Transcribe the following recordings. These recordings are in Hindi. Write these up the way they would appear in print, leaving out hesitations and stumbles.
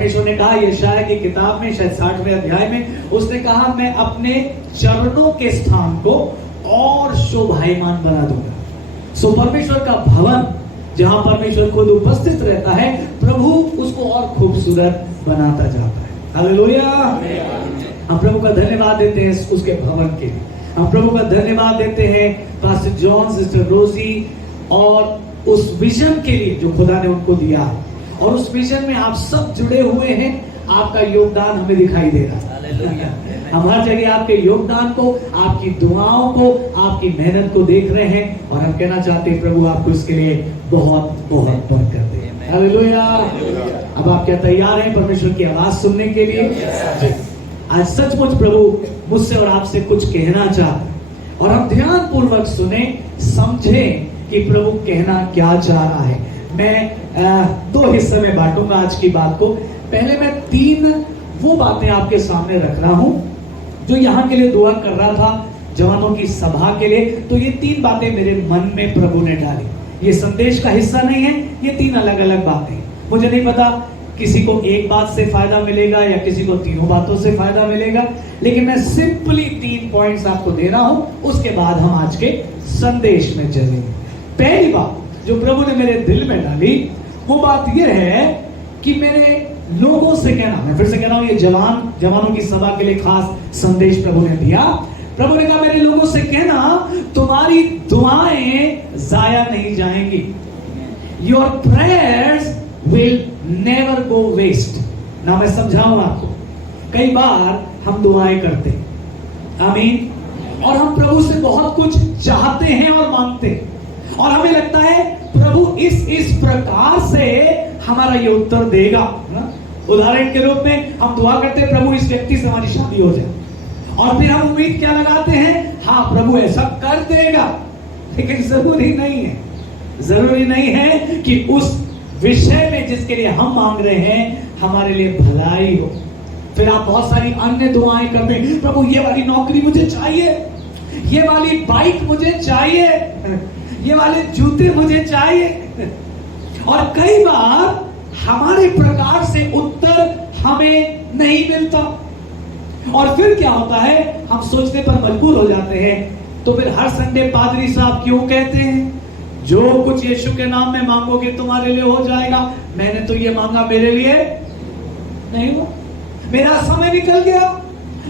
परमेश्वर ने कहा यशायाह की किताब में शायद 60वें अध्याय में उसने कहा मैं अपने चरणों के स्थान को और शोभायमान बना दूंगा। सो परमेश्वर का भवन जहां परमेश्वर खुद उपस्थित रहता है, प्रभु उसको और खूबसूरत बनाता जाता है। हालेलुया। हम प्रभु का धन्यवाद देते हैं उसके भवन के लिए। हम प्रभु का धन्यवाद देते हैं पास्टर जॉन, सिस्टर रोजी और उस विजन के लिए जो खुदा ने उनको दिया है। और उस विजन में आप सब जुड़े हुए हैं, आपका योगदान हमें दिखाई दे रहा है। हम हर जगह आपके योगदान को, आपकी दुआओं को, आपकी मेहनत को देख रहे हैं और हम कहना चाहते हैं प्रभु आपको इसके लिए बहुत बहुत बरकत दे। हालेलुया। अब आप क्या तैयार हैं परमेश्वर की आवाज सुनने के लिए? आज सचमुच प्रभु मुझसे और आपसे कुछ कहना चाहते हैं और हम ध्यान पूर्वक सुने, समझें कि प्रभु कहना क्या चाह रहा है। मैं 2 हिस्से में बांटूंगा आज की बात को। पहले मैं 3 वो बातें आपके सामने रख रहा हूं जो यहां के लिए दुआ कर रहा था, जवानों की सभा के लिए। तो ये 3 बातें मेरे मन में प्रभु ने डाली। ये संदेश का हिस्सा नहीं है, ये 3 अलग अलग बातें। मुझे नहीं पता किसी को एक बात से फायदा मिलेगा या किसी को 3 बातों से फायदा मिलेगा, लेकिन मैं सिंपली 3 पॉइंट्स आपको दे रहा हूं। उसके बाद हम आज के संदेश में चलेंगे। पहली बात जो प्रभु ने मेरे दिल में डाली वो बात यह है कि मेरे लोगों से कहना, मैं फिर से कह रहा हूं, ये जवानों की सभा के लिए खास संदेश प्रभु ने दिया। प्रभु ने कहा मेरे लोगों से कहना तुम्हारी दुआएं जाया नहीं जाएंगी। Your prayers will never go waste. ना मैं समझाऊं आपको, कई बार हम दुआएं करते हैं, आमीन, और हम प्रभु से बहुत कुछ चाहते हैं और मांगते हैं और हमें लगता है प्रभु इस प्रकार से हमारा ये उत्तर देगा। उदाहरण के रूप में हम दुआ करते हैं प्रभु इस व्यक्ति से हमारी शादी हो जाए, और फिर हम उम्मीद क्या लगाते हैं, हाँ प्रभु ऐसा कर देगा। लेकिन जरूरी नहीं है कि उस विषय में जिसके लिए हम मांग रहे हैं हमारे लिए भलाई हो। फिर आप बहुत सारी अन्य दुआएं करते हैं, प्रभु ये वाली नौकरी मुझे चाहिए, ये वाली बाइक मुझे चाहिए, ये वाले जूते मुझे चाहिए। और कई बार हमारे प्रकार से उत्तर हमें नहीं मिलता और फिर क्या होता है, हम सोचने पर मजबूर हो जाते हैं। तो फिर हर संडे पादरी साहब क्यों कहते हैं जो कुछ यीशु के नाम में मांगोगे तुम्हारे लिए हो जाएगा। मैंने तो ये मांगा, मेरे लिए नहीं हुआ, मेरा समय निकल गया,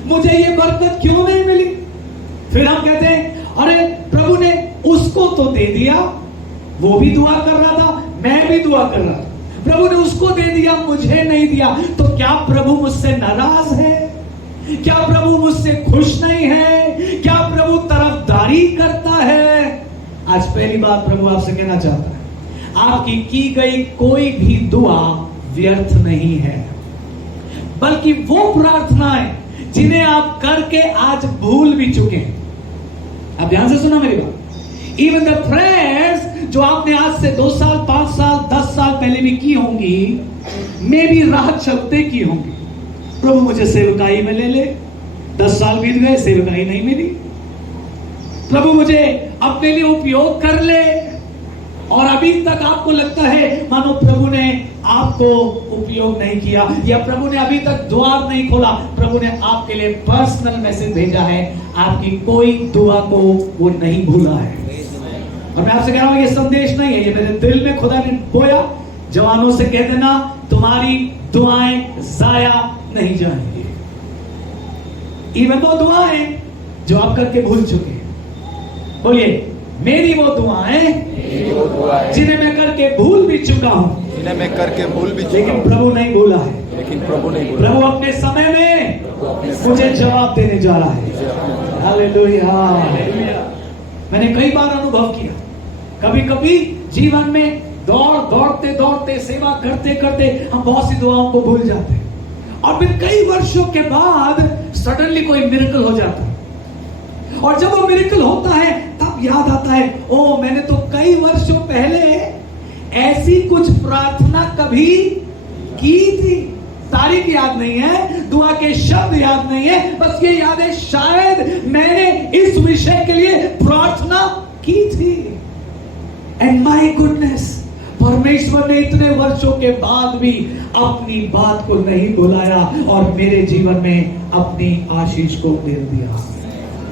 मुझे ये बरकत क्यों नहीं मिली। फिर हम कहते हैं अरे प्रभु ने उसको तो दे दिया, वो भी दुआ कर रहा था, मैं भी दुआ कर रहा था, प्रभु ने उसको दे दिया, मुझे नहीं दिया। तो क्या प्रभु मुझसे नाराज है? क्या प्रभु मुझसे खुश नहीं है? क्या प्रभु तरफदारी करता है? आज पहली बात प्रभु आपसे कहना चाहता है, आपकी की गई कोई भी दुआ व्यर्थ नहीं है, बल्कि वो प्रार्थनाएं जिन्हें आप करके आज भूल भी चुके हैं। आप ध्यान से सुना मेरी बात। इवन द प्रेयर्स जो आपने आज से 2 साल, 5 साल, 10 साल पहले भी की होंगी, मे भी राह चलते की होंगी। प्रभु मुझे सेवकाई में ले ले, 10 साल बीत गए, सेवकाई नहीं मिली। प्रभु मुझे अपने लिए उपयोग कर ले, और अभी तक आपको लगता है मानो प्रभु ने आपको उपयोग नहीं किया, या प्रभु ने अभी तक द्वार नहीं खोला। प्रभु ने आपके लिए पर्सनल मैसेज भेजा है, आपकी कोई दुआ को वो नहीं भूला है। और मैं आपसे कह रहा हूं ये संदेश नहीं है, ये मेरे दिल में खुदा ने बोया। जवानों से कह देना तुम्हारी दुआएं जाया नहीं जाएंगी। इवन वो दुआएं जो आप करके भूल चुके हैं, बोलिए मेरी वो दुआएं जिन्हें मैं करके भूल भी चुका हूं, लेकिन प्रभु नहीं भूला है। प्रभु अपने समय में मुझे जवाब देने जा रहा है। हालेलुया। मैंने कई बार अनुभव किया, कभी कभी जीवन में दौड़ते दौड़ते सेवा करते करते हम बहुत सी दुआओं को भूल जाते हैं, और फिर कई वर्षों के बाद सडनली कोई मिरेकल हो जाता है, और जब वो मिरेकल होता है तब याद आता है, ओ मैंने तो कई वर्षों पहले ऐसी कुछ प्रार्थना कभी की थी। तारीख याद नहीं है, दुआ के शब्द याद नहीं है, बस ये याद है शायद मैंने इस विषय के लिए प्रार्थना की थी। एंड माय गुडनेस, परमेश्वर ने इतने वर्षों के बाद भी अपनी बात को नहीं बुलाया और मेरे जीवन में अपनी आशीष को दे दिया।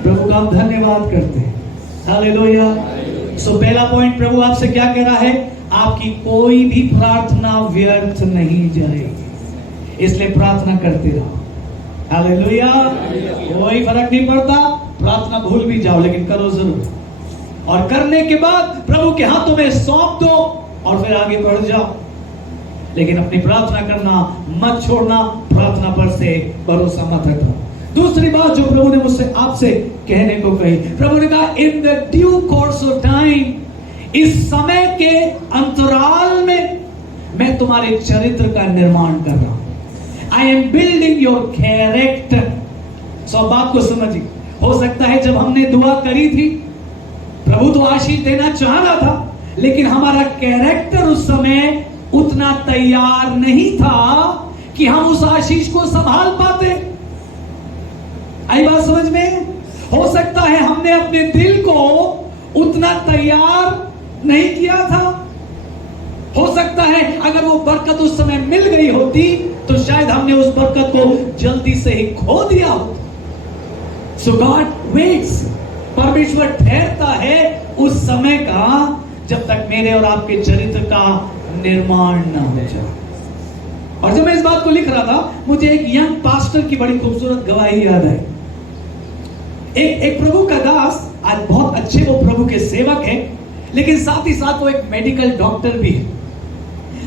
प्रभु का हम धन्यवाद करते हैं। हालेलुया। सो पहला पॉइंट प्रभु आपसे क्या कह रहा है, आपकी कोई भी प्रार्थना व्यर्थ नहीं जाएगी, इसलिए प्रार्थना करते रहो। हालेलुया। कोई फर्क नहीं पड़ता, प्रार्थना भूल भी जाओ लेकिन करो जरूर, और करने के बाद प्रभु के हाथों में सौंप दो और फिर आगे बढ़ जाओ। लेकिन अपनी प्रार्थना करना मत छोड़ना, प्रार्थना पर से भरोसा मत हटाओ। दूसरी बात जो प्रभु ने मुझसे आपसे कहने को कही, प्रभु ने कहा in the due course of time, इस समय के अंतराल में मैं तुम्हारे चरित्र का निर्माण कर रहा हूं। I am building your character. So बात को समझिए। हो सकता है जब हमने दुआ करी थी, प्रभु तो आशीष देना चाह रहा था, लेकिन हमारा कैरेक्टर उस समय उतना तैयार नहीं था कि हम उस आशीष को संभाल पाते। आई बात समझ में? हो सकता है हमने अपने दिल को उतना तैयार नहीं किया था। हो सकता है अगर वो बरकत उस समय मिल गई होती तो शायद हमने उस बरकत को जल्दी से ही खो दिया होता। सो गॉड वेट्स, परमेश्वर ठहरता है उस समय का जब तक मेरे और आपके चरित्र का निर्माण न हो जाए। और जब मैं इस बात को लिख रहा था, मुझे एक यंग पास्टर की बड़ी खूबसूरत गवाही याद आई। एक प्रभु का दास, आज बहुत अच्छे वो प्रभु के सेवक है, लेकिन साथ ही साथ वो एक मेडिकल डॉक्टर भी है।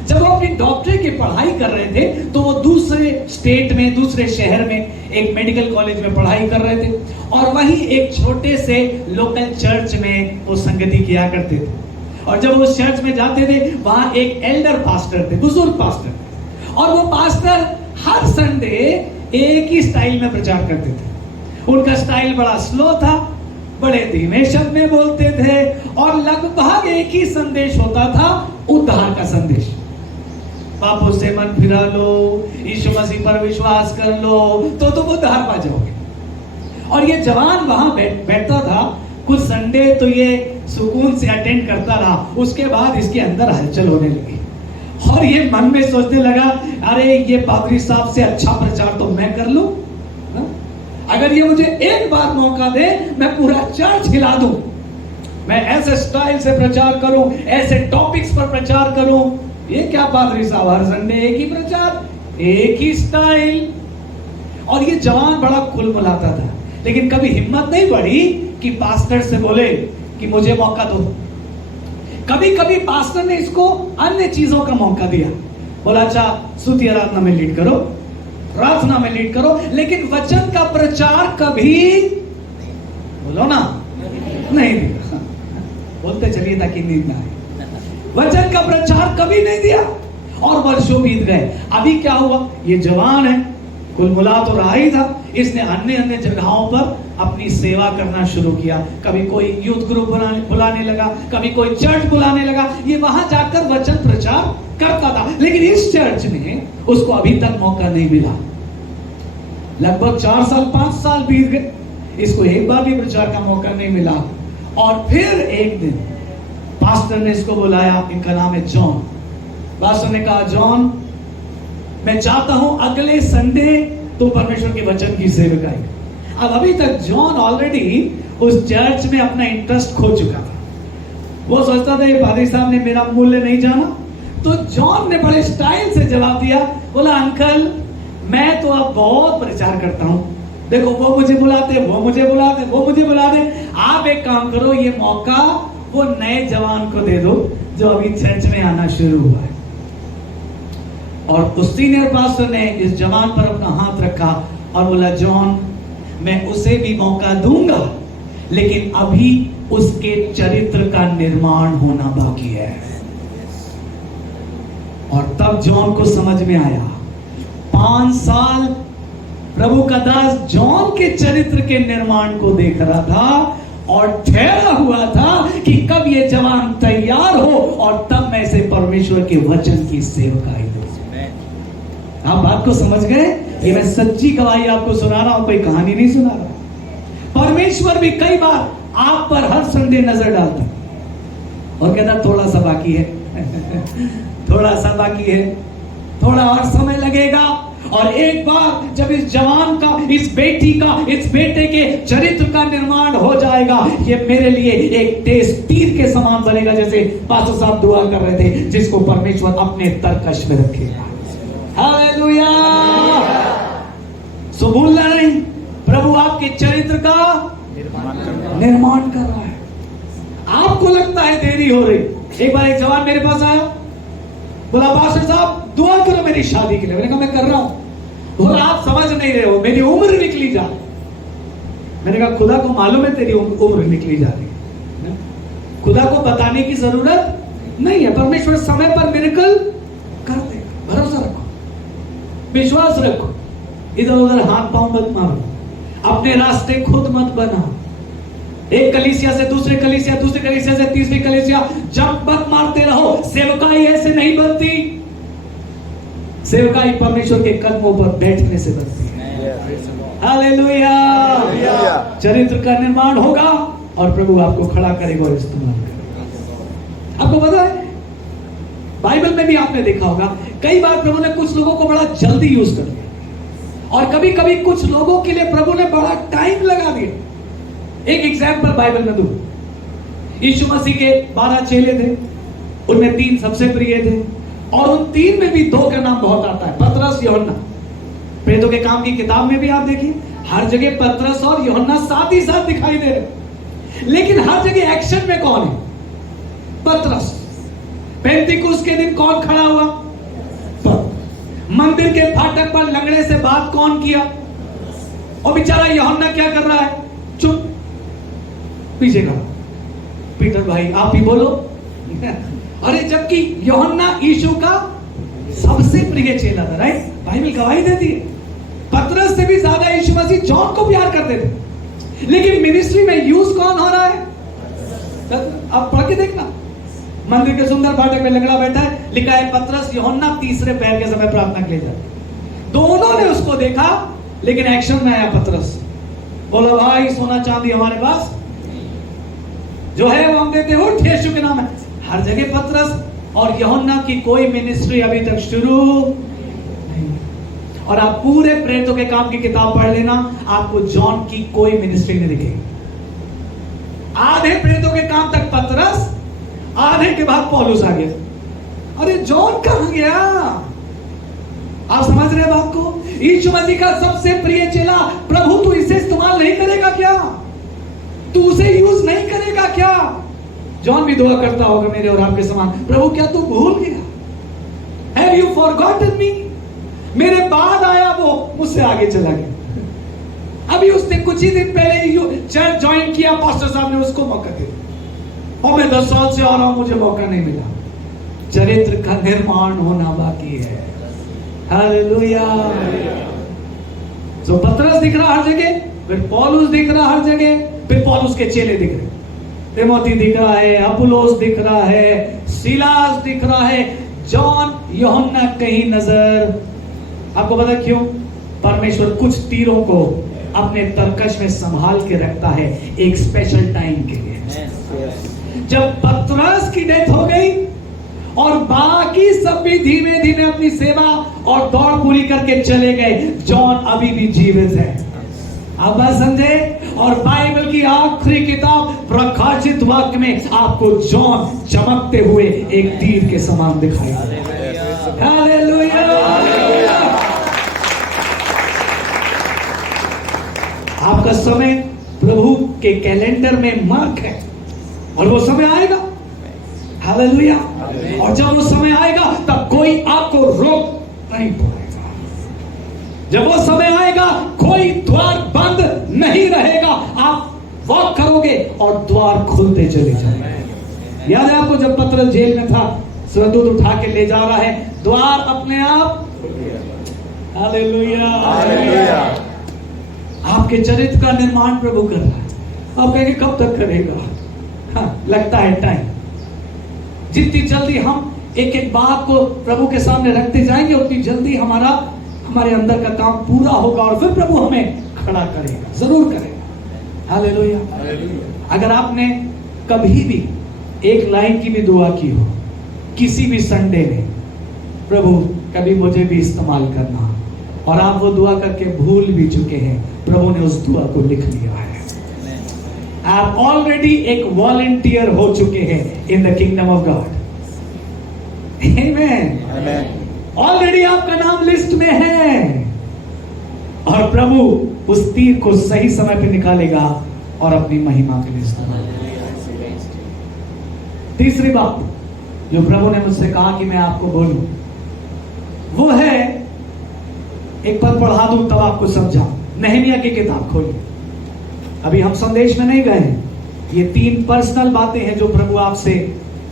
जब वो अपनी डॉक्टरी की पढ़ाई कर रहे थे तो वो दूसरे स्टेट में, दूसरे शहर में एक मेडिकल कॉलेज में पढ़ाई कर रहे थे, और वहीं एक छोटे से लोकल चर्च में वो संगति किया करते थे। और जब वो चर्च में जाते थे, वहां एक एल्डर पास्टर थे, बुजुर्ग पास्टर, और वो पास्टर हर संडे एक ही स्टाइल में प्रचार करते थे। उनका स्टाइल बड़ा स्लो था, बड़े धीमे शब्द में बोलते थे, और लगभग एक ही संदेश होता था, उद्धार का संदेश। पापों से मन फिरा लो, यीशु मसीह पर विश्वास कर लो तो तुम उद्धार पा जाओगे। और ये जवान वहां बैठता था, कुछ संडे तो ये सुकून से अटेंड करता रहा, उसके बाद इसके अंदर हलचल होने लगी और ये मन में सोचने लगा, अरे ये पादरी साहब से अच्छा प्रचार तो मैं कर लूं, अगर ये मुझे एक बार मौका दे मैं पूरा चर्च हिला दूं, मैं ऐसे स्टाइल से प्रचार करूं, ऐसे टॉपिक्स पर प्रचार करूं। ये क्या पादरी साहब, हर संडे एक ही प्रचार, एक ही स्टाइल। और ये जवान बड़ा खुलमलाता था, लेकिन कभी हिम्मत नहीं बढ़ी कि पास्टर से बोले कि मुझे मौका दो। कभी कभी पास्टर ने इसको अन्य चीजों का मौका दिया, बोला अच्छा स्तुति आराधना में लीड करो, प्रार्थना में लीड करो, लेकिन वचन का प्रचार कभी, बोलो ना, नहीं दिया। बोलते चलिए ताकि नींद ना आए। वचन का प्रचार कभी नहीं दिया और वर्षों बीत गए। अभी क्या हुआ, ये जवान है, कुलमुला तो रहा ही था, इसने अन्य अन्य जगहों पर अपनी सेवा करना शुरू किया। कभी कोई यूथ ग्रुप बुलाने लगा, कभी कोई चर्च बुलाने लगा, ये वहां जाकर वचन प्रचार करता था। लेकिन इस चर्च में उसको अभी तक मौका नहीं मिला। लगभग 4 साल 5 साल बीत गए, इसको एक बार भी प्रचार का मौका नहीं मिला। और फिर एक दिन पास्टर ने इसको बुलाया, इनका नाम है जॉन। पास्टर ने कहा, जॉन मैं चाहता हूं अगले संडे तो परमेश्वर के वचन की सेवकाई। अब अभी तक जॉन ऑलरेडी उस चर्च में अपना इंटरेस्ट खो चुका था। वो सोचता था ये पादरी साहब ने मेरा मूल्य नहीं जाना। तो जॉन ने बड़े स्टाइल से जवाब दिया, बोला अंकल मैं तो अब बहुत प्रचार करता हूं, देखो वो मुझे बुलाते, वो मुझे बुलाते, वो मुझे बुलाते, आप एक काम करो, ये मौका वो नए जवान को दे दो जो अभी चर्च में आना शुरू हुआ है। और उस सीनियर पास्टर ने इस जवान पर अपना हाथ रखा और बोला, जॉन मैं उसे भी मौका दूंगा, लेकिन अभी उसके चरित्र का निर्माण होना बाकी है। और तब जॉन को समझ में आया, 5 साल प्रभु का दास जॉन के चरित्र के निर्माण को देख रहा था और ठहरा हुआ था कि कब ये जवान तैयार हो और तब मैं इसे परमेश्वर के वचन की सेवकाई दूं। आप बात को समझ गए? ये मैं सच्ची गवाही आपको सुना रहा हूं, कोई कहानी नहीं सुना रहा। परमेश्वर भी कई बार आप पर हर संडे नजर डालता और कहता थोड़ा सा बाकी है, थोड़ा सा बाकी है, थोड़ा और समय लगेगा। और एक बार जब इस जवान का, इस बेटी का, इस बेटे के चरित्र का निर्माण हो जाएगा, ये मेरे लिए एक तेज तीर के समान बनेगा, जैसे पास्टर साहब दुआ कर रहे थे, जिसको परमेश्वर अपने तरकश में रखेगा। हालेलुया। सो भूलना नहीं, प्रभु आपके चरित्र का निर्माण कर रहा है। आपको लगता है देरी हो रही। एक बार एक जवान मेरे पास आया, बोला पास्टर साहब दुआ करो मेरी शादी के लिए। मैंने कहा मैं कर रहा हूं। बोला आप समझ नहीं रहे हो, मेरी उम्र निकली जा। मैंने कहा खुदा को मालूम है तेरी उम्र निकली जा रही है, खुदा को बताने की जरूरत नहीं है। परमेश्वर समय पर मिरेकल कर देगा, भरोसा रखो, विश्वास रखो। इधर उधर हाथ पांव मत मारो, अपने रास्ते खुद मत बनाओ। एक कलीसिया से दूसरे कलीसिया, दूसरे कलीसिया से तीसरी कलीसिया जंप मत मारते रहो। सेवकाई ऐसे नहीं बनती। सेवकाई परमेश्वर के कदमों पर बैठने से बनती है। हालेलुया। चरित्र का निर्माण होगा और प्रभु आपको खड़ा करेगा और इस्तेमाल करेगा। आपको पता है बाइबल में भी आपने देखा होगा, कई बार प्रभु ने कुछ लोगों को बड़ा जल्दी यूज कर लिया और कभी कभी कुछ लोगों के लिए प्रभु ने बड़ा टाइम लगा दिया। एक एग्जाम्पल बाइबल में दूं, यीशु मसीह के 12 चेले थे, उनमें 3 सबसे प्रिय थे और उन 3 में भी 2 का नाम बहुत आता है, पतरस, यूहन्ना। प्रेरितों के काम की किताब में भी आप देखिए, हर जगह पतरस और यूहन्ना साथ ही साथ दिखाई दे रहे, लेकिन हर जगह एक्शन में कौन है? पतरस। पेंतिकुस्त के दिन कौन खड़ा हुआ? मंदिर के फाटक पर लंगड़े से बात कौन किया? और बेचारा यूहन्ना क्या कर रहा है? चुप, पीछे खड़ा। पीटर भाई आप ही बोलो। अरे जबकि यूहन्ना यीशु का सबसे प्रिय चेला था, राइट? बाइबल गवाही देती है पतरस से भी ज्यादा यीशु मसीह जॉन को प्यार करते थे। लेकिन मिनिस्ट्री में यूज कौन हो रहा है? आप पढ़ के देखना, मंदिर के सुंदर फाटक में लंगड़ा बैठा है, लिखा है पतरस यूहन्ना तीसरे पैर के समय प्रार्थना के लिए जाते। दोनों ने उसको देखा लेकिन एक्शन में आया पतरस। बोला भाई सोना चांदी हमारे पास जो है वो हम देते हो, यीशु के नाम है। हर जगह पतरस और यूहन्ना की कोई मिनिस्ट्री अभी तक शुरू नहीं। और आप पूरे प्रेरितों के काम की किताब पढ़ लेना, आपको जॉन की कोई मिनिस्ट्री नहीं दिखेगी। आधे प्रेरितों के काम तक पतरस, आधे के बाद पौलुस आ गया। अरे जॉन कहां गया? आप समझ रहे बात को? यीशु मसीह का सबसे प्रिय चेला, प्रभु तू इसे इस्तेमाल नहीं करेगा क्या? तू उसे यूज नहीं करेगा क्या? जॉन भी दुआ करता होगा मेरे और आपके समान, प्रभु क्या तू भूल गया? Have you forgotten me? मेरे बाद आया वो, मुझसे आगे चला गया। अभी उसने कुछ ही दिन पहले चर्च ज्वाइन किया, पास्टर साहब ने उसको मौका दिया और मैं 10 साल से आ रहा हूं, मुझे मौका नहीं मिला। चरित्र का निर्माण होना बाकी है। हालेलुया। तो पतरस दिख रहा हर जगह, फिर पौलुस दिख रहा हर जगह, फिर पौलुस के चेले दिख रहे, तिमोथी दिख रहा है, अपुलोस दिख रहा है, सिलास दिख रहा है, जॉन, यूहन्ना कहीं नजर। आपको पता क्यों? परमेश्वर कुछ तीरों को अपने तरकश में संभाल के रखता है एक स्पेशल टाइम के लिए। जब पतरस की डेथ हो गई और बाकी सब भी धीमे धीमे अपनी सेवा और दौड़ पूरी करके चले गए, जॉन अभी भी जीवित है। आप बात समझे? और बाइबल की आखिरी किताब प्रकाशित वाक्य में आपको जॉन चमकते हुए एक तीर के समान दिखाई देता है। हालेलुया। आपका समय प्रभु के कैलेंडर में मार्क है और वो समय आएगा। हालेलुया। और जब वो समय आएगा तब कोई आपको रोक नहीं पाएगा। जब वो समय आएगा कोई द्वार बंद नहीं रहेगा, आप वॉक करोगे और द्वार खुलते चले जाएंगे। याद है आपको जब पतरस जेल में था, स्वर्गदूत उठा के ले जा रहा है, द्वार अपने आप। हालेलुया। आपके चरित्र का निर्माण प्रभु कर रहा है। आप कहेंगे कब तक करेगा? हाँ, लगता है टाइम। जितनी जल्दी हम एक एक बात को प्रभु के सामने रखते जाएंगे, उतनी जल्दी हमारे अंदर का काम पूरा होगा और फिर प्रभु हमें खड़ा करेगा, जरूर करेगा। हालेलुया। अगर आपने कभी भी एक लाइन की भी दुआ की हो, किसी भी संडे में प्रभु कभी मुझे भी इस्तेमाल करना, और आप वो दुआ करके भूल भी चुके हैं, प्रभु ने उस दुआ को लिख लिया है। आप ऑलरेडी एक वॉलंटियर हो चुके हैं in the kingdom of God. Amen. Already आपका नाम लिस्ट में है, और प्रभु उस तीर को सही समय पे निकालेगा और अपनी महिमा के लिए इस्तेमाल करेगा। तीसरी बात जो प्रभु ने मुझसे कहा कि मैं आपको बोलूं, वो है, एक पद पढ़ा दूं तब आपको समझा। नहमिया की किताब खोलिए। अभी हम संदेश में नहीं गए, ये 3 पर्सनल बातें हैं जो प्रभु आपसे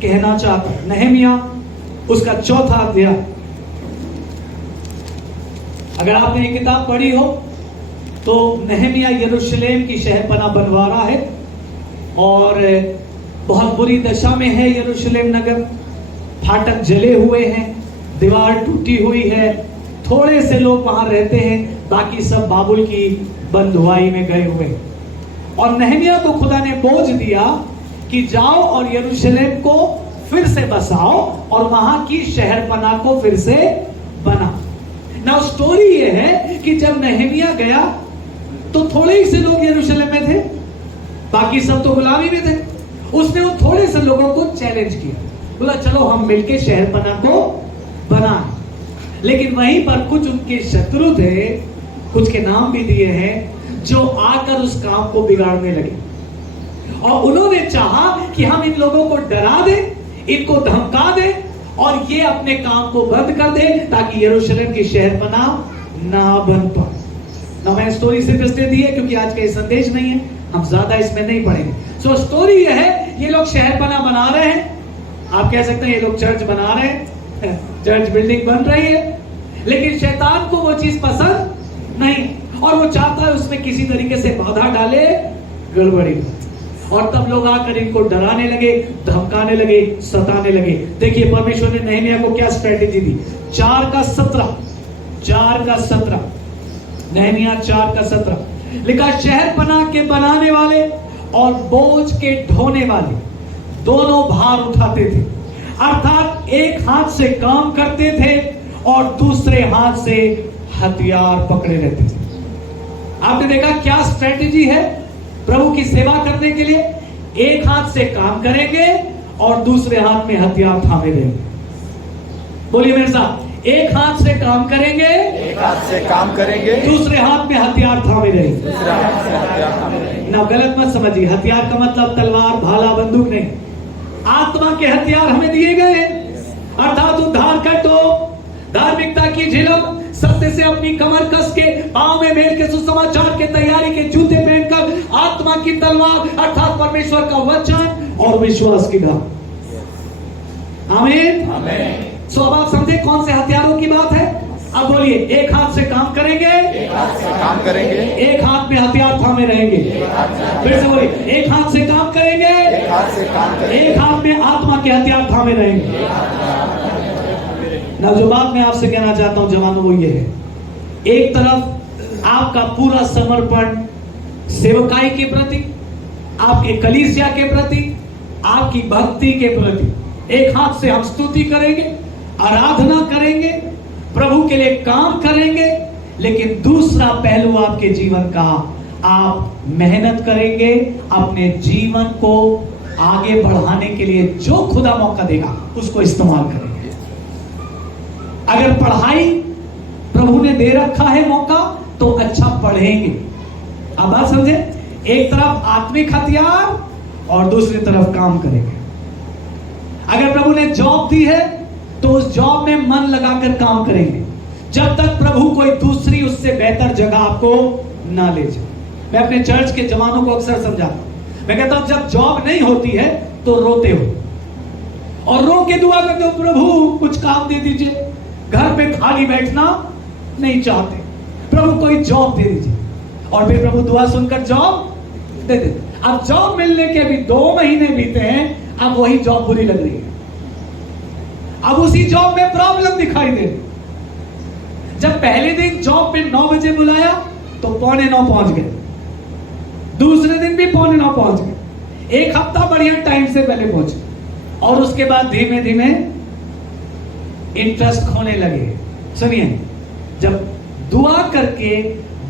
कहना चाहता है। नहमिया उसका 4था अध्याय। अगर आपने ये किताब पढ़ी हो तो नहमिया यरूशलेम की शहरपनाह बनवा रहा है, और बहुत बुरी दशा में है यरूशलेम नगर। फाटक जले हुए हैं, दीवार टूटी हुई है, थोड़े से लोग वहां रहते हैं, बाकी सब बाबुल की बंधुआई में गए हुए। और नहमिया को खुदा ने बोझ दिया कि जाओ और यरूशलेम को फिर से बसाओ और वहां की शहरपनाह को फिर से बना। नाउ स्टोरी ये है कि जब नहमिया गया तो थोड़े ही से लोग यरूशलेम में थे, बाकी सब तो गुलामी में थे। उसने उन थोड़े से लोगों को चैलेंज किया, बोला चलो हम मिलके शहरपनाह को बनाएं। लेकिन वहीं पर कुछ उनके शत्रु थे, कुछ के नाम भी दिए हैं, जो आकर उस काम को बिगाड़ने लगे। और उन्होंने चाहा कि हम इन लोगों को डरा दें, इनको धमका दें, और ये अपने काम को बंद कर दे ताकि यरूशलेम की शहरपनाह ना बन पाए। ना मैं स्टोरी सिर्फ इसलिए दी है क्योंकि आज का ये संदेश नहीं है, हम ज्यादा इसमें नहीं पढ़ेंगे। सो स्टोरी ये है, ये लोग शहरपनाह बना रहे हैं, आप कह सकते हैं ये लोग चर्च बना रहे हैं, चर्च बिल्डिंग बन रही है, लेकिन शैतान को वो चीज पसंद नहीं, और वो चाहता है उसमें किसी तरीके से बाधा डाले, गड़बड़ी। और तब लोग आकर इनको डराने लगे, धमकाने लगे, सताने लगे। देखिए परमेश्वर ने नहमिया को क्या स्ट्रेटेजी दी। 4:17 नहमिया 4:17 लिखा, शहरपनाह के बनाने वाले और बोझ के ढोने वाले दोनों भार उठाते थे, अर्थात एक हाथ से काम करते थे और दूसरे हाथ से हथियार पकड़े रहते थे। आपने देखा क्या स्ट्रेटेजी है प्रभु की सेवा करने के लिए? एक हाथ से काम करेंगे और दूसरे हाथ में हथियार थामे रहेंगे। बोलिए मेरे साथ, एक हाथ से काम करेंगे, दूसरे हाथ में हथियार थामे रहेंगे। ना गलत मत समझिए, हथियार का मतलब तलवार, भाला, बंदूक नहीं। आत्मा के हथियार हमें दिए गए हैं, अर्थात उद्धार का टोप, धार्मिकता की झिलम, सत्य से अपनी कमर कस के, पांव में मेल के सुसमाचार के तैयारी के जूते पहनकर, आत्मा की तलवार अर्थात परमेश्वर का वचन और विश्वास की ढाल। आमीन। सो अब आप समझे कौन से हथियारों की बात है? अब बोलिए, एक हाथ से काम करेंगे, एक हाथ में हथियार थामे रहेंगे। फिर से बोलिए, एक हाथ से काम करेंगे, एक हाथ में आत्मा के हथियार थामे रहेंगे। ना जो बात मैं आपसे कहना चाहता हूं जवानों, वो ये है, एक तरफ आपका पूरा समर्पण सेवकाई के प्रति, आपके कलीसिया के प्रति, आपकी भक्ति के प्रति, एक हाथ से हम स्तुति करेंगे, आराधना करेंगे, प्रभु के लिए काम करेंगे, लेकिन दूसरा पहलू आपके जीवन का, आप मेहनत करेंगे, अपने जीवन को आगे बढ़ाने के लिए जो खुदा मौका देगा उसको इस्तेमाल करेंगे। अगर पढ़ाई प्रभु ने दे रखा है मौका तो अच्छा पढ़ेंगे। अब बात समझे, एक तरफ आत्मिक हथियार और दूसरी तरफ काम करेंगे। अगर प्रभु ने जॉब दी है तो उस जॉब में मन लगाकर काम करेंगे, जब तक प्रभु कोई दूसरी उससे बेहतर जगह आपको ना ले जाए। मैं अपने चर्च के जवानों को अक्सर समझाता हूं, मैं कहता हूं जब जॉब नहीं होती है तो रोते हो और रो के दुआ करते हो, प्रभु कुछ काम दे दीजिए। घर पे खाली बैठना नहीं चाहते, प्रभु कोई जॉब दे दीजिए, और फिर प्रभु दुआ सुनकर जॉब दे देते। अब जॉब मिलने के भी 2 महीने बीते हैं, अब वही जॉब बुरी लग रही है, अब उसी जॉब में प्रॉब्लम दिखाई दे। जब पहले दिन जॉब पे 9 बजे बुलाया तो 8:45 पहुंच गए, दूसरे दिन भी 8:45 पहुंच गए, एक हफ्ता बढ़िया टाइम से पहले पहुंचे, और उसके बाद धीमे धीमे इंटरेस्ट खोने लगे। सुनिए, जब दुआ करके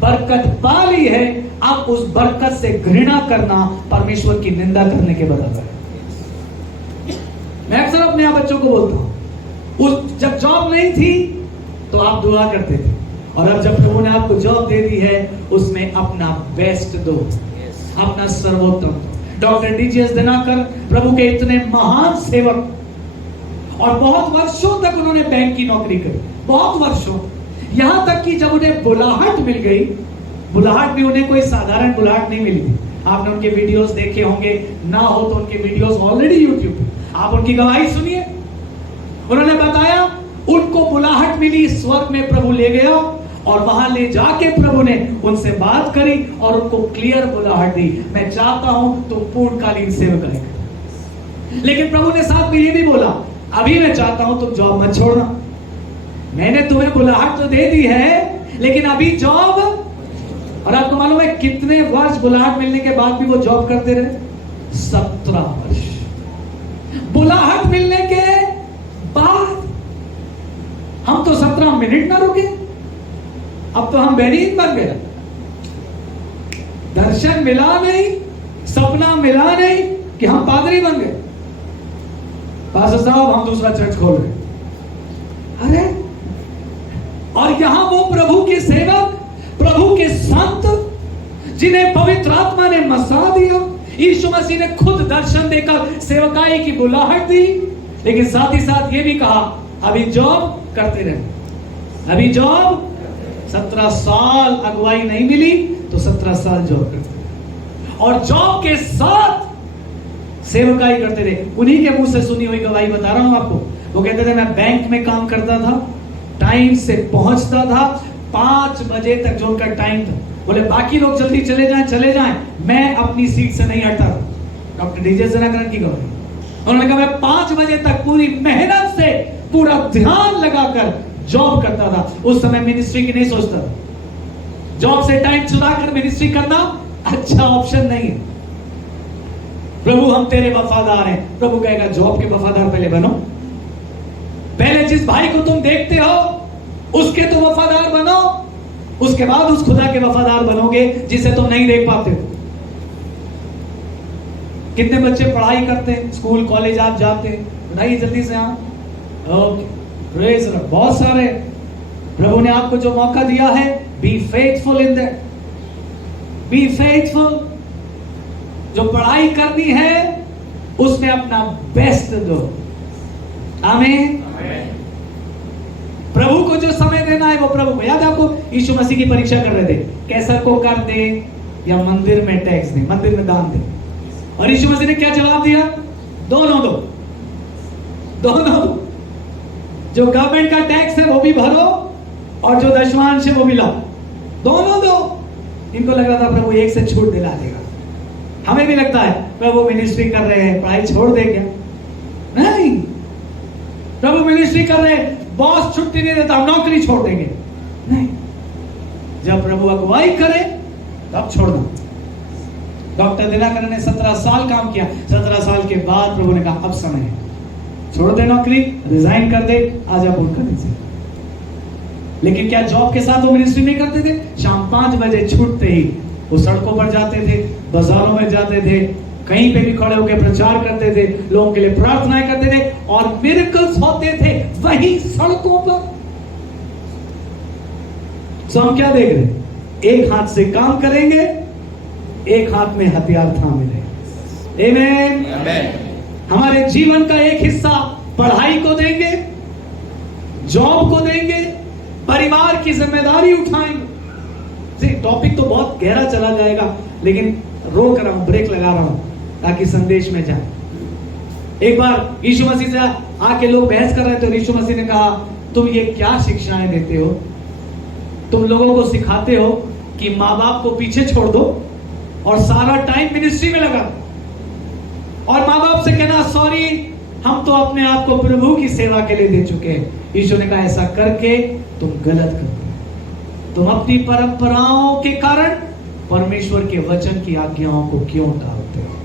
बरकत पा ली है, अब उस बरकत से घृणा करना परमेश्वर की निंदा करने के बराबर है। मैं अक्सर अपने आप बच्चों को बोलता हूं, जब जॉब नहीं थी तो आप दुआ करते थे, और अब जब प्रभु ने आपको जॉब दे दी है, उसमें अपना बेस्ट दो, अपना सर्वोत्तम। डॉक्टर डीजीएस दिनाकर प्रभु के इतने महान सेवक, और बहुत वर्षों तक उन्होंने बैंक की नौकरी करी, बहुत वर्षों, यहां तक कि जब उन्हें बुलाहट मिल गई, बुलाहट भी उन्हें कोई साधारण बुलाहट नहीं मिली थी। आपने उनके वीडियोस देखे होंगे, ना हो तो उनके वीडियोस ऑलरेडी यूट्यूब पे, आप उनकी गवाही सुनिए। उन्होंने बताया उनको बुलाहट मिली, स्वर्ग में प्रभु ले गया, और वहां ले जाके प्रभु ने उनसे बात करी और उनको क्लियर बुलाहट दी, मैं चाहता हूं तुम पूर्णकालीन सेवकाई करो। लेकिन प्रभु ने साथ में ये भी बोला, अभी मैं चाहता हूं तुम जॉब मत छोड़ना, मैंने तुम्हें बुलाहट तो दे दी है, लेकिन अभी जॉब। और आपको मालूम है कितने वर्ष बुलाहट मिलने के बाद भी वो जॉब करते रहे? 17 वर्ष बुलाहट मिलने के बाद। हम तो 17 मिनट ना रुके, अब तो हम बेनीन बन गए। दर्शन मिला नहीं, सपना मिला नहीं कि हम पादरी बन गए। पास्टर साहब हम दूसरा चर्च खोल रहे। अरे, और यहां वो प्रभु के सेवक, प्रभु के संत, जिन्हें पवित्र आत्मा ने मसा दिया, यीशु मसीह ने खुद दर्शन देकर सेवकाई की बुलाहट दी, लेकिन साथ ही साथ ये भी कहा अभी जॉब करते रहे, अभी जॉब। 17 साल अगुवाई नहीं मिली तो 17 साल जॉब करते रहे, और जॉब के साथ सेवकाई करते रहे। उन्हीं के मुंह से सुनी हुई गवाही बता रहा हूं आपको। वो कहते थे मैं बैंक में काम करता था, टाइम से पहुंचता था, 5 बजे तक जो उनका टाइम था, बोले बाकी लोग जल्दी चले जाएं, मैं अपनी सीट से नहीं हटता। डॉक्टर डीजीएस दिनाकर की गवाही। उन्होंने कहा मैं 5 बजे तक पूरी मेहनत से, पूरा ध्यान लगाकर जॉब करता था। उस समय मिनिस्ट्री की नहीं सोचता था, जॉब से टाइम चुरा कर मिनिस्ट्री करना अच्छा ऑप्शन नहीं है। प्रभु हम तेरे वफादार हैं। प्रभु कहेगा जॉब के वफादार पहले बनो, पहले जिस भाई को तुम देखते हो उसके तो वफादार बनो, उसके बाद उस खुदा के वफादार बनोगे जिसे तुम नहीं देख पाते। कितने बच्चे पढ़ाई करते हैं, स्कूल कॉलेज आप जाते हैं, बताइए जल्दी से। Okay, praise the Lord. बहुत सारे, प्रभु ने आपको जो मौका दिया है, be faithful in that, be faithful. जो पढ़ाई करनी है उसमें अपना बेस्ट दो। आमीन। प्रभु को जो समय देना है वो प्रभु को। याद है आपको, यीशु मसीह की परीक्षा कर रहे थे, कैसर को कर दे या मंदिर में टैक्स दे, मंदिर में दान दे। और यीशु मसीह ने क्या जवाब दिया? दोनों दो, दोनों दो। जो गवर्नमेंट का टैक्स है वो भी भरो, और जो दशमांश है वो भी लाओ, दोनों दो। इनको लग रहा था प्रभु एक से छूट दिला देगा। हमें भी लगता है प्रभु मिनिस्ट्री कर रहे हैं, पढ़ाई छोड़ दे क्या? नहीं, प्रभु मिनिस्ट्री कर रहे हैं, बॉस छुट्टी नहीं देता, हम नौकरी छोड़ देंगे। नहीं, जब प्रभु अगुवाई करे तब छोड़ना। डॉक्टर दिनाकर ने 17 साल काम किया। 17 साल के बाद प्रभु ने कहा अब समय है, छोड़ दे नौकरी, रिजाइन कर दे, आजा पूर्णकालीन से। लेकिन क्या जॉब के साथ वो मिनिस्ट्री नहीं करते थे? शाम 5 बजे छूटते ही वो सड़कों पर जाते थे, बाजारों में जाते थे, कहीं पे भी खड़े होकर प्रचार करते थे, लोगों के लिए प्रार्थनाएं करते थे, और मिरेकल्स होते थे वही सड़कों पर। तो हम क्या देख रहे हैं? एक हाथ से काम करेंगे, एक हाथ में हथियार थामे रहेंगे। आमीन। हमारे जीवन का एक हिस्सा पढ़ाई को देंगे, जॉब को देंगे, परिवार की जिम्मेदारी उठाएंगे। टॉपिक तो बहुत गहरा चला जाएगा, लेकिन रोक रहा हूं, ब्रेक लगा रहा हूं ताकि संदेश में जाए। एक बार यीशु मसीह से आके लोग बहस कर रहे थे, और यीशु मसीह ने कहा तुम ये क्या शिक्षाएं देते हो? तुम लोगों को सिखाते हो कि माँ बाप को पीछे छोड़ दो और सारा टाइम मिनिस्ट्री में लगा, और माँ बाप से कहना सॉरी हम तो अपने आप को प्रभु की सेवा के लिए दे चुके हैं। यीशु ने कहा ऐसा करके तुम गलत करते हो। तुम अपनी परंपराओं के कारण परमेश्वर के वचन की आज्ञाओं को क्यों टालते हो?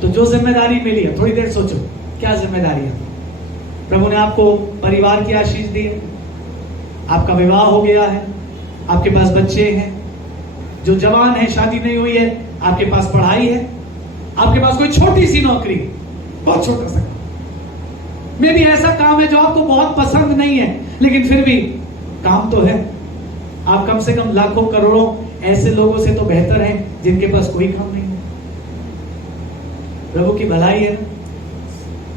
तो जो जिम्मेदारी मिली है, थोड़ी देर सोचो क्या जिम्मेदारी है। प्रभु ने आपको परिवार की आशीष दी है, आपका विवाह हो गया है, आपके पास बच्चे हैं, जो जवान है, शादी नहीं हुई है, आपके पास पढ़ाई है, आपके पास कोई छोटी सी नौकरी है, बहुत छोटा सा काम, मे भी ऐसा काम है जो आपको बहुत पसंद नहीं है, लेकिन फिर भी काम तो है। आप कम से कम लाखों करोड़ों ऐसे लोगों से तो बेहतर हैं जिनके पास कोई काम नहीं है। प्रभु की भलाई है ना,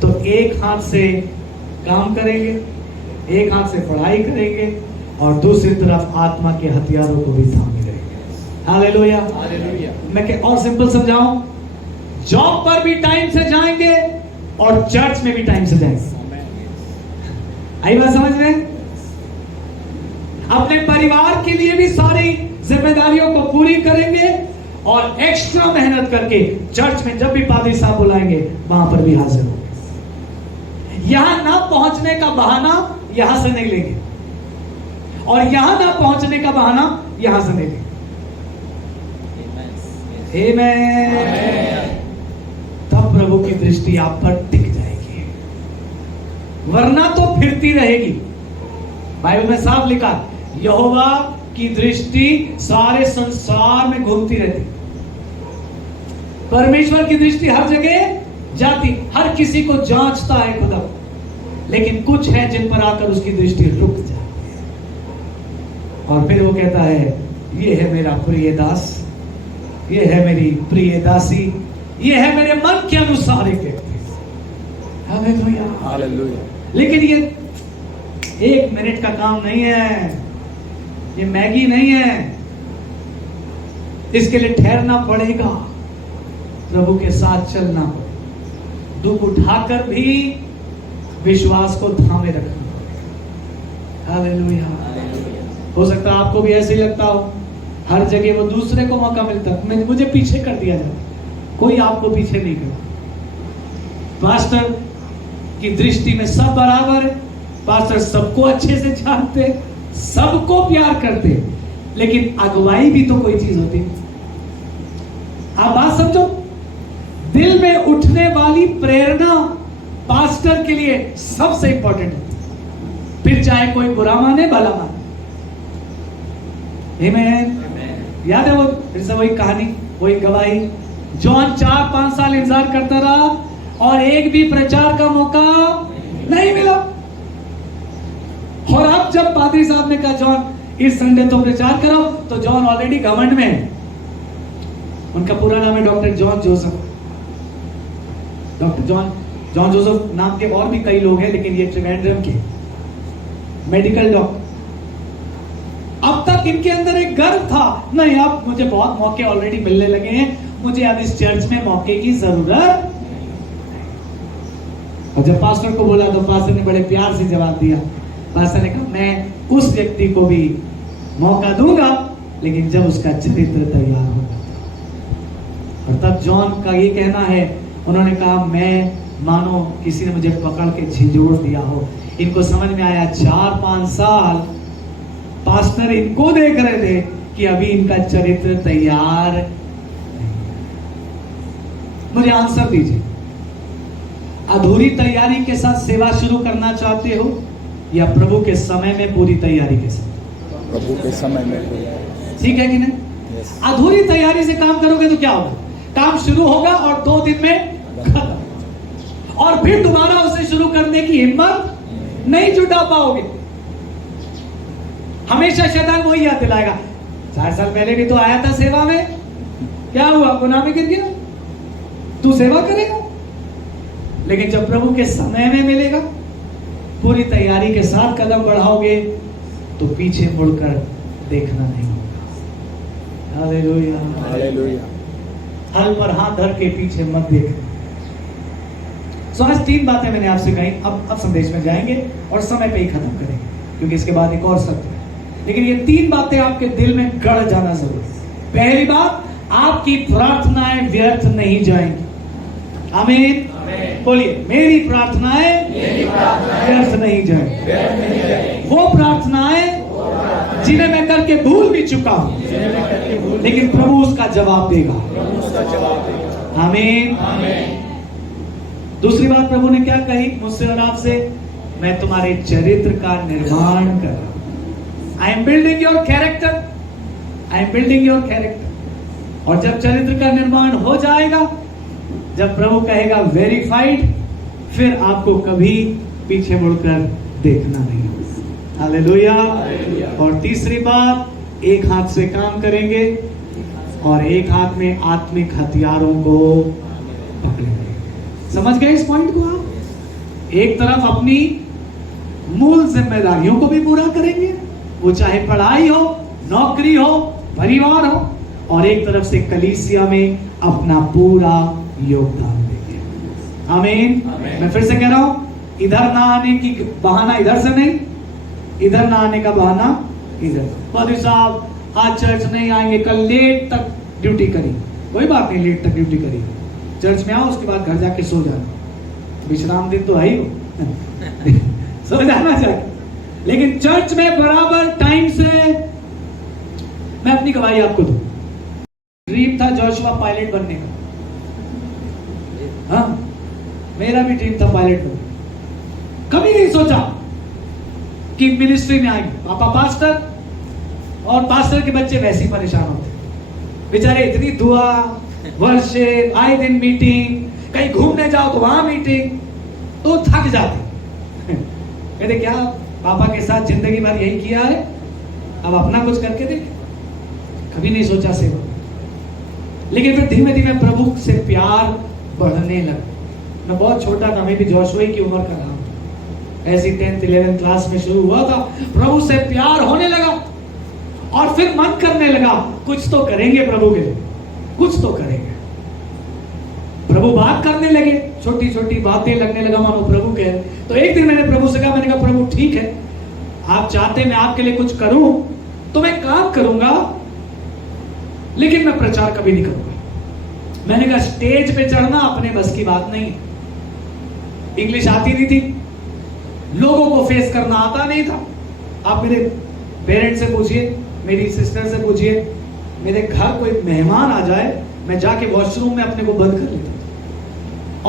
तो एक हाथ से काम करेंगे, एक हाथ से पढ़ाई करेंगे और दूसरी तरफ आत्मा के हथियारों को भी थामे रहेंगे। Hallelujah, hallelujah. मैं और सिंपल समझाऊं, जॉब पर भी टाइम से जाएंगे और चर्च में भी टाइम से जाएंगे। आई बात समझ में? अपने परिवार के लिए भी सारी जिम्मेदारियों को पूरी करेंगे और एक्स्ट्रा मेहनत करके चर्च में जब भी पादरी साहब बुलाएंगे वहां पर भी हाजिर होंगे। यहां ना पहुंचने का बहाना यहां से नहीं लेंगे और यहां ना पहुंचने का बहाना यहां से नहीं लेंगे। आमीन। तब प्रभु की दृष्टि आप पर टिक जाएगी, वरना तो फिरती रहेगी। बाइबल में साफ लिखा, यहोवा की दृष्टि सारे संसार में घूमती रहती। परमेश्वर की दृष्टि हर जगह जाती, हर किसी को जांचता है खुदा, लेकिन कुछ है जिन पर आकर उसकी दृष्टि रुक जाती है और फिर वो कहता है, ये है मेरा प्रिय दास, ये है मेरी प्रिय दासी, ये है मेरे मन के अनुसार एक व्यक्ति। Hallelujah, hallelujah. लेकिन ये 1 मिनट का काम नहीं है, ये मैगी नहीं है, इसके लिए ठहरना पड़ेगा, प्रभु के साथ चलना, दुख उठाकर भी विश्वास को थामे रखना पड़ेगा। हालेलुया। हो सकता है आपको भी ऐसे ही लगता हो, हर जगह वो दूसरे को मौका मिलता, मुझे पीछे कर दिया जाता, कोई आपको पीछे नहीं करता। पास्टर की दृष्टि में सब बराबर है, पास्टर सबको अच्छे से जानते, सबको प्यार करते, लेकिन अगुवाई भी तो कोई चीज होती है। आप बात समझो, दिल में उठने वाली प्रेरणा पास्टर के लिए सबसे इंपॉर्टेंट है, फिर चाहे कोई बुरा माने भला माने। आमीन। याद है वो फिर से वही कहानी, वही गवाही, जॉन 4-5 साल इंतजार करता रहा और एक भी प्रचार का मौका नहीं मिला। और अब जब पादरी साहब ने कहा जॉन इस संडे तो प्रचार करो, तो जॉन ऑलरेडी गवर्नमेंट में है। उनका पूरा नाम है doctor John Joseph. Doctor John Joseph नाम के और भी कई लोग हैं, लेकिन ये त्रिवेंद्रम के मेडिकल डॉक्टर। अब तक इनके अंदर एक गर्व था, नहीं अब मुझे बहुत मौके ऑलरेडी मिलने लगे हैं, मुझे अब इस चर्च में मौके की जरूरत। और जब पास्टर को बोला तो पास्टर ने बड़े प्यार से जवाब दिया। पास्टर ने कहा, मैं उस व्यक्ति को भी मौका दूंगा, लेकिन जब उसका चरित्र तैयार होगा। और तब जॉन का ये कहना है, उन्होंने कहा, मैं मानो किसी ने मुझे पकड़ के झिझोड़ दिया हो। इनको समझ में आया 4-5 साल पास्टर इनको देख रहे थे कि अभी इनका चरित्र तैयार नहीं। मुझे आंसर दीजिए, अधूरी तैयारी के साथ सेवा शुरू करना चाहते हो या प्रभु के समय में पूरी तैयारी के साथ? प्रभु के समय में। ठीक है कि नहीं? अधूरी तैयारी से काम करोगे तो क्या होगा? काम शुरू होगा और 2 दिन में खत्म, और फिर दोबारा उसे शुरू करने की हिम्मत नहीं जुटा पाओगे। हमेशा शैतान वही याद दिलाएगा, 4 साल पहले भी तो आया था सेवा में, क्या हुआ? गुनाह में गिर गया, तू सेवा करेगा। लेकिन जब प्रभु के समय में मिलेगा, पूरी तैयारी के साथ कदम बढ़ाओगे, तो पीछे मुड़कर देखना नहीं होगा। Hallelujah, hallelujah. हल पर हाथ धर के पीछे मत देखना। आज 3 बातें मैंने आपसे कही। अब संदेश में जाएंगे और समय पे ही खत्म करेंगे, क्योंकि इसके बाद एक और सत्र है। लेकिन ये 3 बातें आपके दिल में गड़ जाना जरूरी है। पहली बात, आपकी प्रार्थनाएं व्यर्थ नहीं जाएंगी। आमीन। बोलिए, मेरी प्रार्थनाएं व्यर्थ नहीं जाएंगी। वो प्रार्थनाएं जिन्हें मैं करके भूल भी चुका हूं, लेकिन प्रभु उसका जवाब देगा। आमीन। दूसरी बात प्रभु ने क्या कही मुझसे और आपसे? मैं तुम्हारे चरित्र का निर्माण कर रहा हूं। I am building your character, I am building your character. और जब चरित्र का निर्माण हो जाएगा, जब प्रभु कहेगा वेरीफाइड, फिर आपको कभी पीछे मुड़कर देखना नहीं होगा। हालेलुया। और तीसरी बात, एक हाथ से काम करेंगे और एक हाथ में आत्मिक हथियारों को पकड़ेंगे। समझ गए इस पॉइंट को आप? एक तरफ अपनी मूल जिम्मेदारियों को भी पूरा करेंगे, वो चाहे पढ़ाई हो, नौकरी हो, परिवार हो, और एक तरफ से कलीसिया में अपना पूरा योगदान देंगे। आमीन। मैं फिर से कह रहा हूं, इधर ना आने की बहाना इधर से नहीं, इधर ना आने का बहाना इधर। पादरी साहब आज चर्च नहीं आएंगे, कल लेट तक ड्यूटी करी, कोई बात नहीं, लेट तक ड्यूटी करी, चर्च में आओ, उसके बाद घर जाके सो जाना, विश्राम दिन तो है ही हो सो जाना चाहिए। लेकिन चर्च में बराबर टाइम से, मैं अपनी गवाही आपको दूं, ड्रीम था जोशुआ पायलट बनने का। हाँ, मेरा भी ड्रीम था पायलट बनने। कभी नहीं सोचा कि मिनिस्ट्री में आएंगे। पापा पास्टर, और पास्टर के बच्चे वैसे ही परेशान होते, बेचारे इतनी दुआ, वर्शिप, आए दिन मीटिंग, कहीं घूमने जाओ तो वहां मीटिंग, तो थक जाते। कहते क्या पापा के साथ जिंदगी भर यही किया है, अब अपना कुछ करके देखें। कभी नहीं सोचा सेवा। लेकिन फिर धीमे धीमे प्रभु से प्यार बढ़ने लगा। मैं बहुत छोटा था, मैं भी जोशुआ की उम्र का था, ऐसी 10th 11th क्लास में शुरू हुआ था। प्रभु से प्यार होने लगा और फिर मन करने लगा कुछ तो करेंगे प्रभु के लिए, कुछ तो करेंगे। प्रभु बात करने लगे, छोटी छोटी बातें लगने लगा मानो प्रभु कह। तो एक दिन मैंने प्रभु से कहा, मैंने कहा प्रभु ठीक है, आप चाहते मैं आपके लिए कुछ करूं तो मैं काम करूंगा, लेकिन मैं प्रचार कभी नहीं करूंगा। मैंने कहा स्टेज पे चढ़ना अपने बस की बात नहीं, इंग्लिश आती नहीं थी, लोगों को फेस करना आता नहीं था। आप मेरे पेरेंट्स से पूछिए, मेरी सिस्टर से पूछिए, मेरे घर कोई मेहमान आ जाए, मैं जाके वॉशरूम में अपने को बंद कर लेता।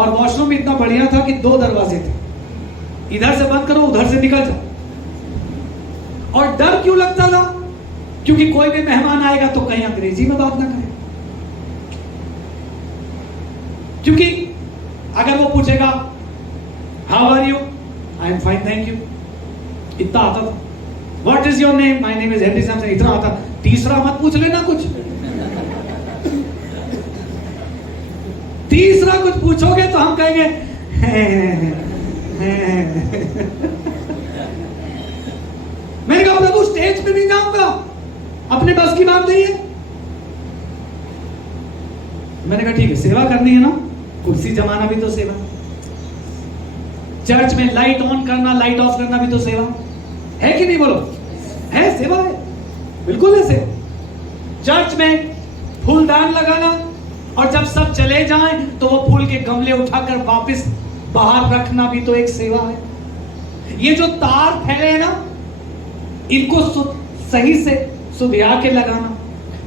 और वॉशरूम इतना बढ़िया था कि 2 दरवाजे थे, इधर से बंद करो, उधर से निकल जाओ। और डर क्यों लगता था? क्योंकि कोई भी मेहमान आएगा तो कहीं अंग्रेजी में बात ना करे, क्योंकि अगर वो पूछेगा how are you, I am fine thank you, इतना आता था। What is your name, my name is Henry Samson, इतना आता। तीसरा मत पूछ लेना कुछ, तीसरा कुछ पूछोगे तो हम कहेंगे मैंने कहा प्रभु स्टेज पे नहीं जाऊंगा, अपने बस की बात नहीं है। मैंने कहा ठीक है, सेवा करनी है ना, कुर्सी जमाना भी तो सेवा, चर्च में लाइट ऑन करना, लाइट ऑफ करना भी तो सेवा है कि नहीं? बोलो, है, सेवा है, बिल्कुल है सेवा। चर्च में फूलदान लगाना और जब सब चले जाएं तो वो फूल के गमले उठाकर वापस बाहर रखना भी तो एक सेवा है। ये जो तार फैले हैं ना, इनको सही से सुधिया के लगाना,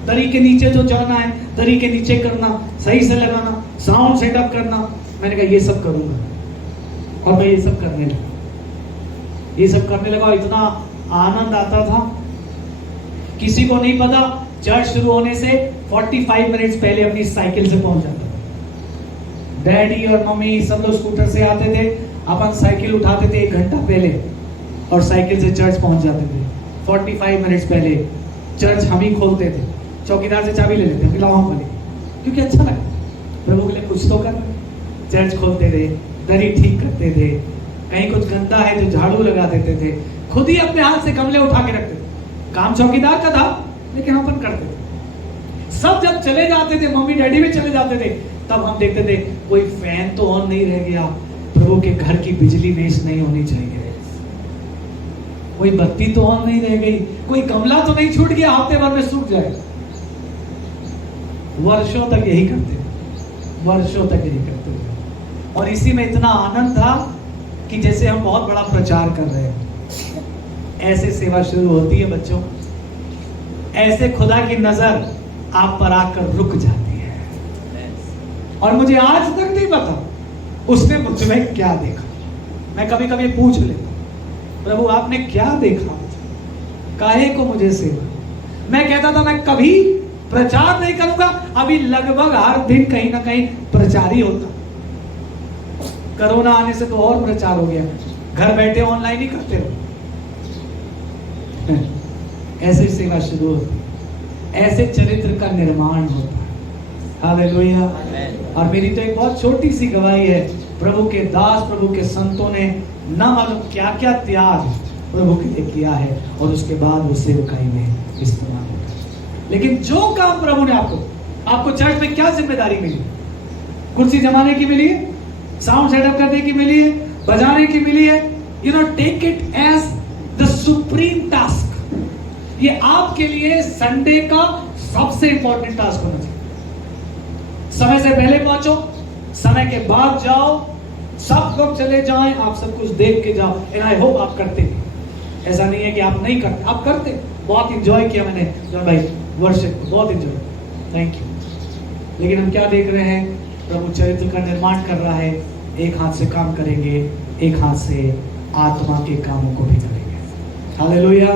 दरी के नीचे जो जाना है दरी के नीचे करना, सही से लगाना, साउंड सेटअप करना। मैंने कहा ये सब करूंगा, और मैं ये सब करने लगा, ये सब करने लगा। इतना आनंद आता था, किसी को नहीं पता। चर्च शुरू होने से 45 मिनट्स पहले अपनी साइकिल से पहुंच जाता था। डैडी और मम्मी सब लोग स्कूटर से आते थे, अपन साइकिल उठाते थे 1 घंटा पहले और साइकिल से चर्च पहुंच जाते थे। 45 मिनट्स पहले चर्च हम ही खोलते थे, चौकीदार से चाबी ले लेते, पिलाओ हम वाले, क्योंकि अच्छा लगता प्रभु के लिए कुछ तो कर। चर्च खोलते थे, दरी ठीक करते थे, कहीं कुछ गंदा है तो झाड़ू लगा देते थे, खुद ही अपने हाथ से गमले उठा के रखते थे। काम चौकीदार का था लेकिन अपन करते थे। सब जब चले जाते थे, मम्मी डैडी भी चले जाते थे, तब हम देखते थे कोई फैन तो ऑन नहीं रह गया, प्रभु के घर की बिजली वेस्ट नहीं होनी चाहिए, कोई बत्ती तो ऑन नहीं रह गई, कोई गमला तो नहीं छूट गया हफ्ते भर में सूख जाए। वर्षों तक यही करते थे, वर्षों तक यही करते थे। और इसी में इतना आनंद था कि जैसे हम बहुत बड़ा प्रचार कर रहे हैं। ऐसे सेवा शुरू होती है बच्चों, ऐसे खुदा की नजर आप पर आकर रुक जाती है। और मुझे आज तक नहीं पता उसने मुझ में क्या देखा। मैं कभी कभी पूछ लेता प्रभु आपने क्या देखा, काहे को मुझे सेवा। मैं कहता था मैं कभी प्रचार नहीं करूंगा, अभी लगभग हर दिन कहीं ना कहीं प्रचार ही होता। कोरोना आने से तो और प्रचार हो गया, घर बैठे ऑनलाइन ही करते रहो। ऐसे सेवा शुरू होती, ऐसे चरित्र का निर्माण होता है। हालेलुया। और मेरी तो एक बहुत छोटी सी गवाही है, प्रभु के दास, प्रभु के संतों ने ना मालूम क्या क्या त्याग प्रभु के लिए किया है, और उसके बाद वो सेवकाई में इस्तेमाल होता है। लेकिन जो काम प्रभु ने आपको चर्च में क्या जिम्मेदारी मिली, कुर्सी जमाने की मिली है, साउंड सेटअप करने की मिली है, बजाने की मिली है, take it as the supreme task. ये आपके लिए संडे का सबसे इंपॉर्टेंट टास्क होना चाहिए। समय से पहले पहुंचो, समय के बाद जाओ, सब लोग चले जाएं, आप सब कुछ देख के जाओ। एंड आई होप आप करते हैं, ऐसा नहीं है कि आप नहीं करते, आप करते। बहुत इंजॉय किया मैंने जॉन भाई वर्शिप को, बहुत इंजॉय, थैंक यू। लेकिन हम क्या देख रहे हैं, प्रभु चरित्र का निर्माण कर रहा है। एक हाथ से काम करेंगे, एक हाथ से आत्मा के कामों को भी करेंगे। हालेलुया।